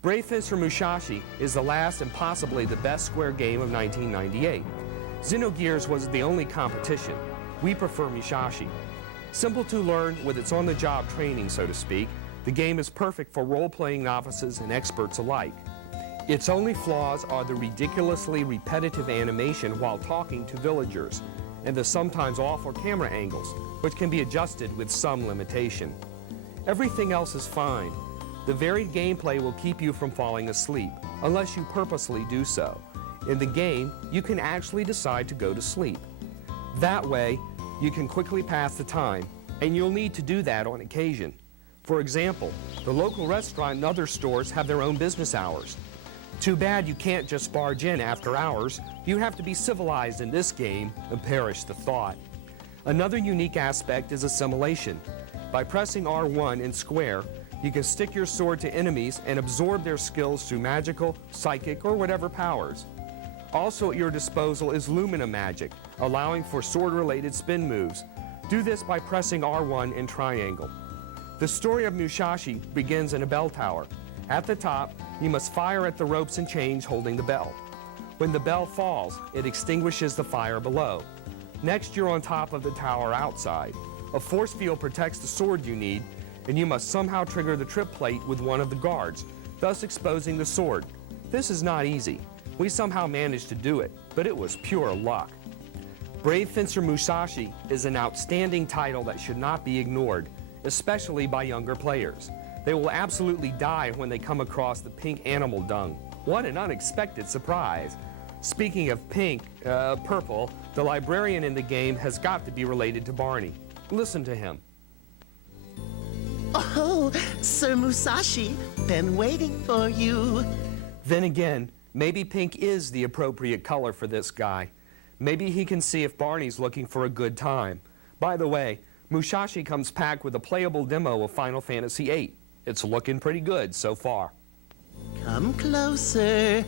Brave Fencer Musashi is the last and possibly the best square game of 1998. Xenogears was the only competition. We prefer Musashi. Simple to learn with its on-the-job training, so to speak, the game is perfect for role-playing novices and experts alike. Its only flaws are the ridiculously repetitive animation while talking to villagers, and the sometimes awful camera angles, which can be adjusted with some limitation. Everything else is fine. The varied gameplay will keep you from falling asleep, unless you purposely do so. In the game, you can actually decide to go to sleep. That way, you can quickly pass the time, and you'll need to do that on occasion. For example, the local restaurant and other stores have their own business hours. Too bad you can't just barge in after hours. You have to be civilized in this game and perish the thought. Another unique aspect is assimilation. By pressing R1 in square, you can stick your sword to enemies and absorb their skills through magical, psychic, or whatever powers. Also at your disposal is Lumina magic, allowing for sword-related spin moves. Do this by pressing R1 in triangle. The story of Musashi begins in a bell tower. At the top, you must fire at the ropes and chains holding the bell. When the bell falls, it extinguishes the fire below. Next, you're on top of the tower outside. A force field protects the sword you need, and you must somehow trigger the trip plate with one of the guards, thus exposing the sword. This is not easy. We somehow managed to do it, but it was pure luck. Brave Fencer Musashi is an outstanding title that should not be ignored, especially by younger players. They will absolutely die when they come across the pink animal dung. What an unexpected surprise. Speaking of pink, purple, the librarian in the game has got to be related to Barney. Listen to him. Oh, Sir Musashi, been waiting for you. Then again, maybe pink is the appropriate color for this guy. Maybe he can see if Barney's looking for a good time. By the way, Musashi comes packed with a playable demo of Final Fantasy VIII. It's looking pretty good so far. Come closer.